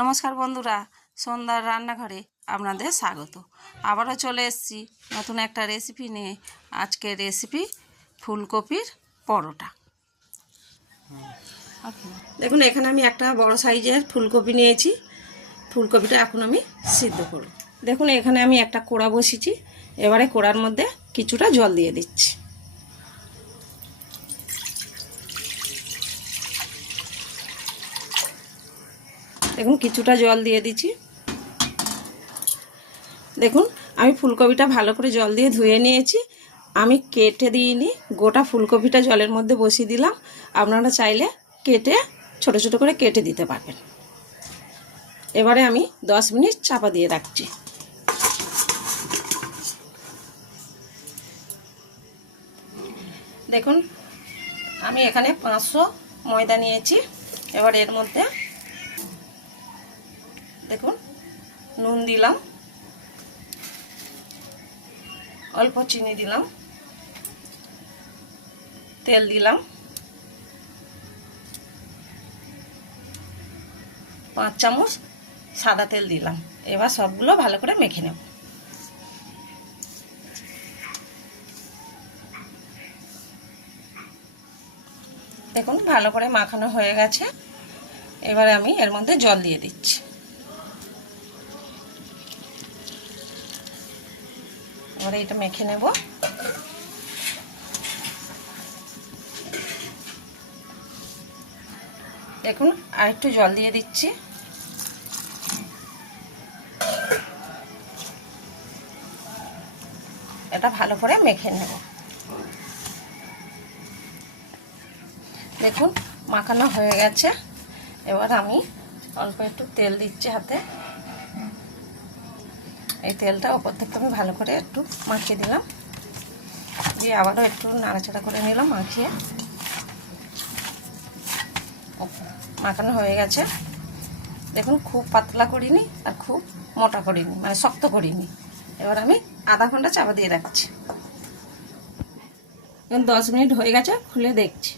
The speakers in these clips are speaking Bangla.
নমস্কার বন্ধুরা, সন্ধ্যার রান্নাঘরে আপনাদের স্বাগত। আবারও চলে এসেছি নতুন একটা রেসিপি নিয়ে। আজকের রেসিপি ফুলকপির পরোটা। দেখুন, এখানে আমি একটা বড় সাইজের ফুলকপি নিয়েছি। ফুলকপিটা এখন আমি সিদ্ধ করব। দেখুন, এখানে আমি একটা কোড়া বসিয়েছি। এবারে কোড়ার মধ্যে কিছুটা জল দিয়ে দিচ্ছি। দেখুন, কিছুটা জল দিয়ে দিচ্ছি। দেখুন, আমি ফুলকপিটা ভালো করে জল দিয়ে ধুয়ে নিয়েছি। আমি কেটে দিইনি, গোটা ফুলকপিটা জলের মধ্যে বসিয়ে দিলাম। আপনারা চাইলে কেটে ছোট ছোট করে কেটে দিতে পারবেন। এবারে আমি 10 মিনিট চাপা দিয়ে রাখছি। দেখুন, আমি এখানে 500 ময়দা নিয়েছি। এবার এর মধ্যে দেখুন নুন দিলাম, অল্প চিনি দিলাম, তেল দিলাম, 5 চামচ সাদা তেল দিলাম। এবার সবগুলো ভালো করে মেখে নেব। দেখুন, ভালো করে মাখানো হয়ে গেছে। এবারে আমি এর মধ্যে জল দিয়ে দিচ্ছি। এবারে এটা মেখে নেব। দেখুন, আর একটু জল দিয়ে দিচ্ছি। এটা ভালো করে মেখে নেব। দেখুন, মাখানো হয়ে গেছে। এবার আমি অল্প একটু তেল দিচ্ছি হাতে। এই তেলটা ওপর থেকে আমি ভালো করে একটু মাখিয়ে দিলাম, দিয়ে আবারও একটু নাড়াচাড়া করে নিলাম। মাখিয়ে মাখানো হয়ে গেছে। দেখুন, খুব পাতলা করিনি আর খুব মোটা করিনি, মানে শক্ত করিনি। এবার আমি আধা ঘন্টা চাপা দিয়ে রাখছি। 10 মিনিট হয়ে গেছে, খুলে দেখছি।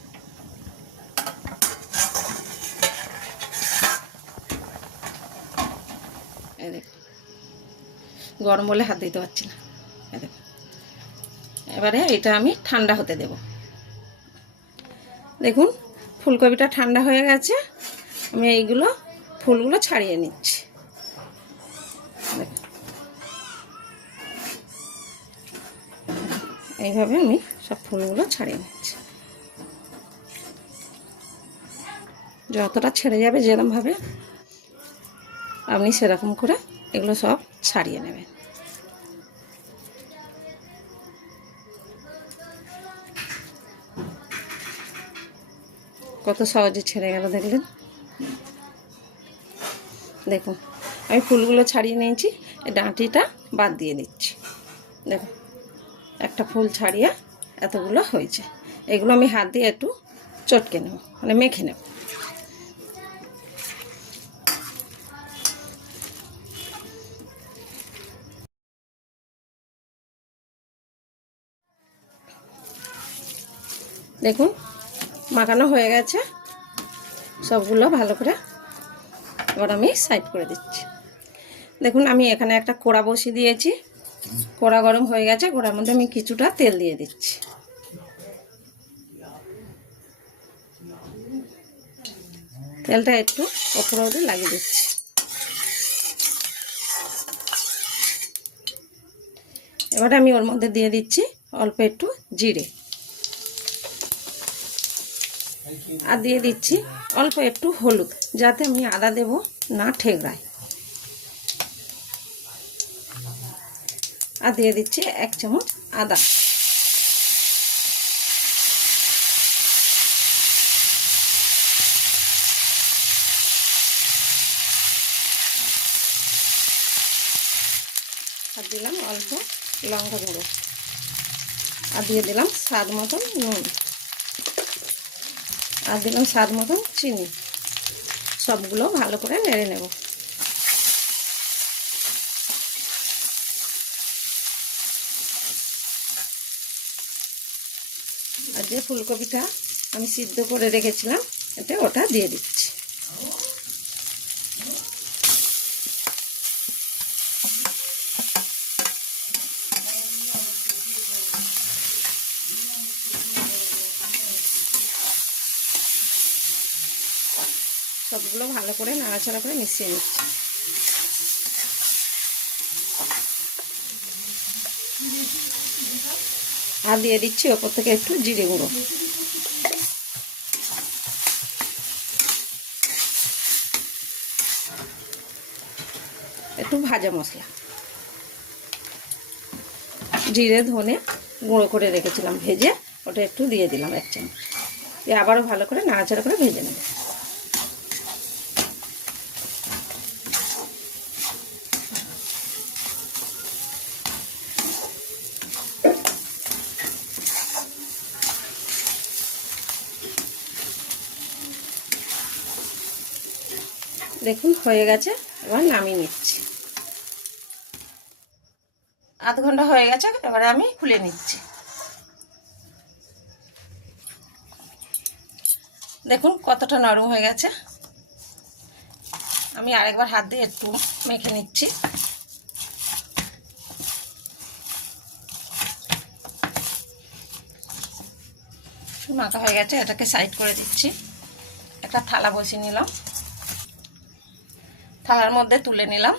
এই দেখ, গরম বলে হাত দিতে পারছি না। এবারে এটা আমি ঠান্ডা হতে দেব। দেখুন, ফুলকপিটা ঠান্ডা হয়ে গেছে। আমি এইগুলো ফুলগুলো ছাড়িয়ে নিচ্ছি। এইভাবে আমি সব ফুলগুলো ছাড়িয়ে নিচ্ছি। যতটা ছেড়ে যাবে যেরকমভাবে আপনি সেরকম করে এগুলো সব ছাড়িয়ে নেবেন। কত সহজে ছেড়ে গেল দেখলেন। দেখুন, আমি ফুলগুলো ছাড়িয়ে নিয়েছি। এই ডাঁটিটা বাদ দিয়ে দিচ্ছি। দেখুন, একটা ফুল ছাড়িয়ে এতগুলো হয়েছে। এগুলো আমি হাত দিয়ে একটু চটকে নেব, মানে মেখে নেব। দেখুন, মাখানো হয়ে গেছে সবগুলো ভালো করে। এবার আমি সাইড করে দিচ্ছি। দেখুন, আমি এখানে একটা কোড়া বসিয়ে দিয়েছি। কোড়া গরম হয়ে গেছে। কোড়ার মধ্যে আমি কিছুটা তেল দিয়ে দিচ্ছি। তেলটা একটু ওপরে ওপরে লাগিয়ে দিচ্ছি। এবারে আমি ওর মধ্যে দিয়ে দিচ্ছি অল্প একটু জিরে, আর দিয়ে দিচ্ছি অল্প একটু হলুদ, যাতে আমি আদা দেব না ঠেকরায়। আর দিয়ে দিচ্ছি 1 চামচ আদা। আর দিলাম অল্প লঙ্কা গুঁড়ো, আর দিয়ে দিলাম স্বাদ মতন নুন, আর দিলাম স্বাদ মতন চিনি। সবগুলো ভালো করে নেড়ে নেব। আর যে ফুলকপিটা আমি সিদ্ধ করে রেখেছিলাম এতে ওটা দিয়ে দিচ্ছি। সবগুলো ভালো করে নাড়াচাড়া করে মিশিয়ে নিচ্ছি। আর দিয়ে দিচ্ছি ওপর থেকে একটু জিরে গুঁড়ো। একটু ভাজা মশলা, জিরে ধনে গুঁড়ো করে রেখেছিলাম ভেজে, ওটা একটু দিয়ে দিলাম 1 চামচ। দিয়ে আবারও ভালো করে নাড়াচাড়া করে ভেজে নেব। দেখুন হয়ে গেছে, এবার নামিয়ে নিচ্ছি। আধ ঘন্টা হয়ে গেছে, এবারে আমি খুলে নিচ্ছি। দেখুন কতটা নরম হয়ে গেছে। আমি আরেকবার হাত দিয়ে একটু মেখে নিচ্ছি। মাখা হয়ে গেছে, এটাকে সাইড করে দিচ্ছি। একটা থালা বসিয়ে নিলাম, থালার মধ্যে তুলে নিলাম।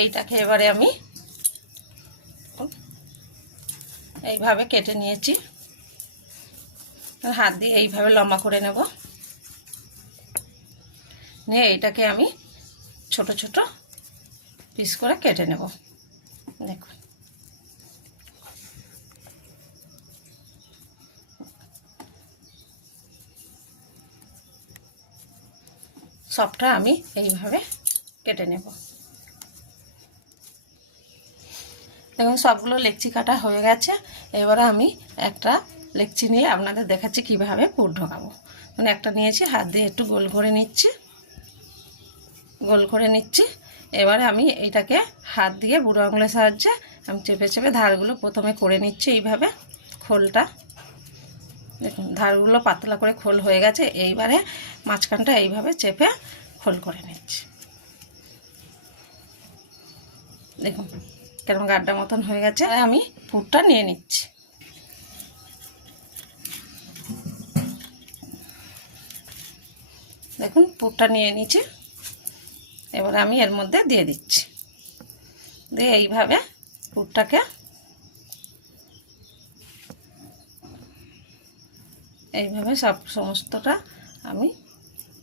এইটাকে এবারে আমি এইভাবে কেটে নিয়েছি। হাত দিয়ে এইভাবে লম্বা করে নেব, নিয়ে এইটাকে আমি ছোট ছোট পিস করে কেটে নেব। দেখুন সবটা আমি এইভাবে কেটে নেব। দেখুন সবগুলো লেচি কাটা হয়ে গেছে। এবারে আমি একটা লেচি নিয়ে আপনাদের দেখাচ্ছি কিভাবে পুর ঢোকাবো। মানে একটা নিয়েছি, হাত দিয়ে একটু গোল করে নিচ্ছি, গোল করে নিচ্ছি। এবারে আমি এইটাকে হাত দিয়ে বুড়ো আঙুলের সাহায্যে আমি চেপে চেপে ধারগুলো প্রথমে করে নিচ্ছি এইভাবে খোলটা। দেখুন ধারগুলো পাতলা করে খোল হয়ে গেছে। এইবারে মাঝখানটা এইভাবে চেপে খোল করে নিচ্ছি। দেখুন কেমন গাড্ডা মতন হয়ে গেছে। আমি পুরটা নিয়ে নিচ্ছি। দেখুন পুরটা নিয়ে নিচ্ছি। এবারে আমি এর মধ্যে দিয়ে দিচ্ছি, দিয়ে এইভাবে পুরটাকে এইভাবে সমস্তটা আমি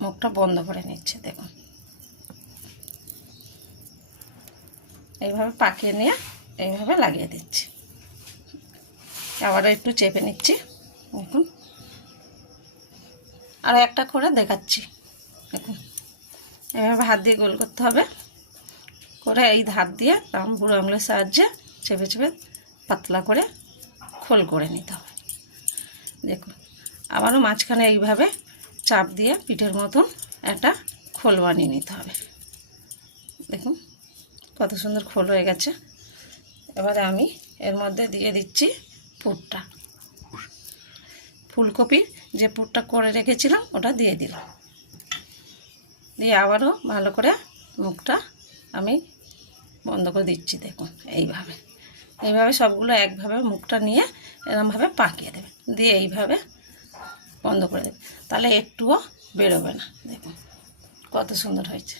মুখটা বন্ধ করে নিচ্ছি। দেখুন এইভাবে পাকিয়ে নিয়ে এইভাবে লাগিয়ে দিচ্ছি। আবারও একটু চেপে নিচ্ছি। দেখুন আর একটা করে দেখাচ্ছি। দেখুন এভাবে হাত দিয়ে গোল করতে হবে, করে এই ধার দিয়ে বুড়ো আঙুলের সাহায্যে চেপে চেপে পাতলা করে খোল করে নিতে হবে। দেখুন আবারও মাঝখানে এইভাবে চাপ দিয়ে পিঠের মতন একটা খোল বানিয়ে নিতে হবে। দেখুন কত সুন্দর খোল হয়ে গেছে। এবারে আমি এর মধ্যে দিয়ে দিচ্ছি পুরটা, ফুলকপির যে পুরটা করে রেখেছিলাম ওটা দিয়ে দিলাম। দিয়ে আবারও ভালো করে মুখটা আমি বন্ধ করে দিচ্ছি। দেখুন এইভাবে এইভাবে সবগুলো একভাবে মুখটা নিয়ে এরমভাবে পাকিয়ে দেবে, দিয়ে এইভাবে বন্ধ করে দেবে, তাহলে একটুও বেরোবে না। দেখুন কত সুন্দর হয়েছে।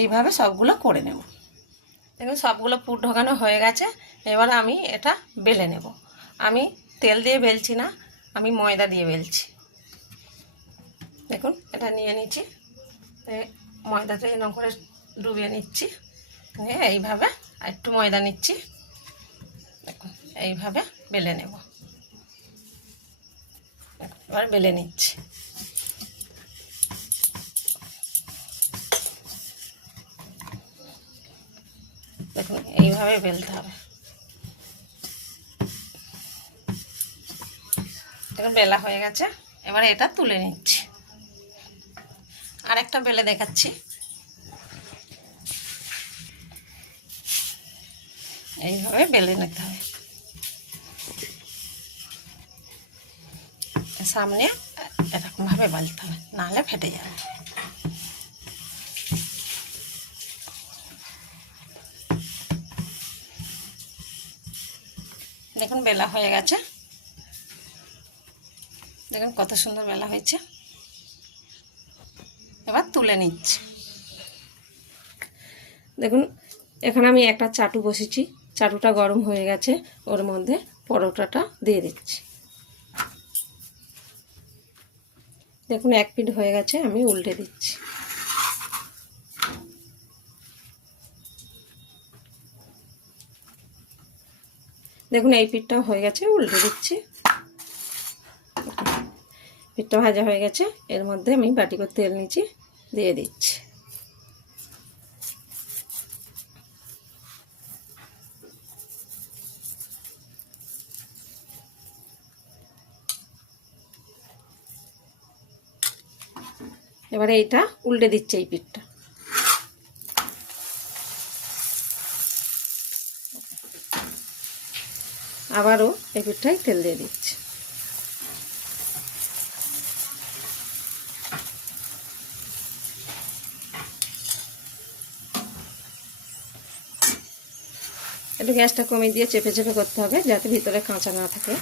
এইভাবে সবগুলো করে নেব। দেখুন সবগুলো পুর ঢোকানো হয়ে গেছে। এবার আমি এটা বেলে নেব। আমি তেল দিয়ে বেলছি না, আমি ময়দা দিয়ে বেলছি। দেখুন এটা নিয়ে নিচ্ছি, ময়দাটা এরকম করে ডুবিয়ে নিচ্ছি, নিয়ে এইভাবে একটু ময়দা নিচ্ছি। দেখুন এইভাবে বেলে নেব। এবার বেলে নিচ্ছি। দেখুন এইভাবে বেলতে হবে। দেখুন বেলা হয়ে গেছে। এবার এটা তুলে নিচ্ছি। আরেকটা বেলে দেখাচ্ছি। এইভাবে বেলে নিতে হবে। সামনে এরকমভাবে বেলতে হবে, নাহলে ফেটে যাবে। দেখুন বেলা হয়ে গেছে। দেখুন কত সুন্দর বেলা হয়েছে। এবার তুলে নিচ্ছি। দেখুন এখানে আমি একটা চাটু বসেছি, চাটুটা গরম হয়ে গেছে, ওর মধ্যে পরোটাটা দিয়ে দিচ্ছি। দেখুন এক পিঠ হয়ে গেছে, আমি উল্টে দিচ্ছি। দেখুন এই পিঠটাও হয়ে গেছে, উল্টে দিচ্ছি। পিঠটা ভাজা হয়ে গেছে, এর মধ্যে আমি বাটি করে তেল নিচ্ছি, দিয়ে দিচ্ছি। এবারে এইটা উল্টে দিচ্ছে এই পিঠটা। আবারও এই পিঠটায় তেল দিয়ে দিচ্ছি। একটু গ্যাসটা কমিয়ে দিয়ে চেপে চেপে করতে হবে, যাতে ভিতরে কাঁচা না থাকে।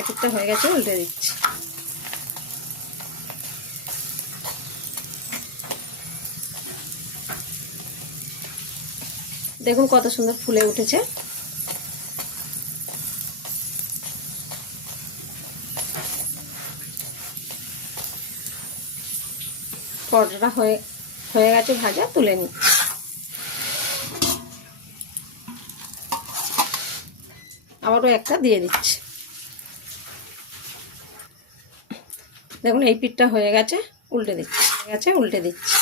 একটা হয়ে গেছে, উল্টে দিচ্ছি। দেখুন কত সুন্দর ফুলে উঠেছে। পরোটাটা হয়ে গেছে ভাজা, তুলে নিচ্ছি। আবারও একটা দিয়ে দিচ্ছি। দেখুন এই পিঠটা হয়ে গেছে, উল্টে দিচ্ছি। উল্টে দিচ্ছি।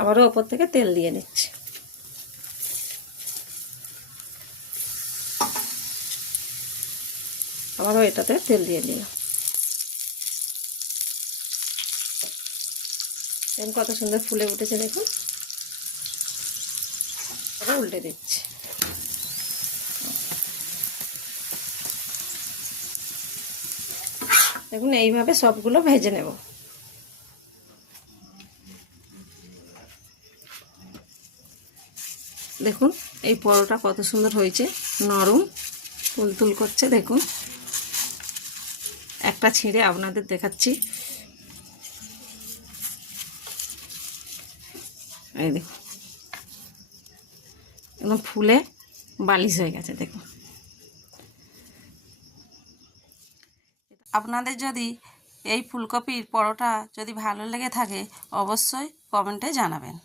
আবারও ওপর থেকে তেল দিয়ে নিচ্ছি। আবারও এটাতে তেল দিয়ে দিলাম। দেখুন কত সুন্দর ফুলে উঠেছে, দেখুন। আবার উল্টে দিচ্ছি। দেখুন এইভাবে সবগুলো ভেজে নেব। দেখুন এই পরোটা কত সুন্দর হয়েছে, নরম তুলতুল করছে। দেখুন একটা ছিঁড়ে আপনাদের দেখাচ্ছি। এই দেখুন একদম ফুলে বালিশ হয়ে গেছে। দেখুন আপনাদের যদি এই ফুলকপির পরোটা যদি ভালো লেগে থাকে, অবশ্যই কমেন্টে জানাবেন।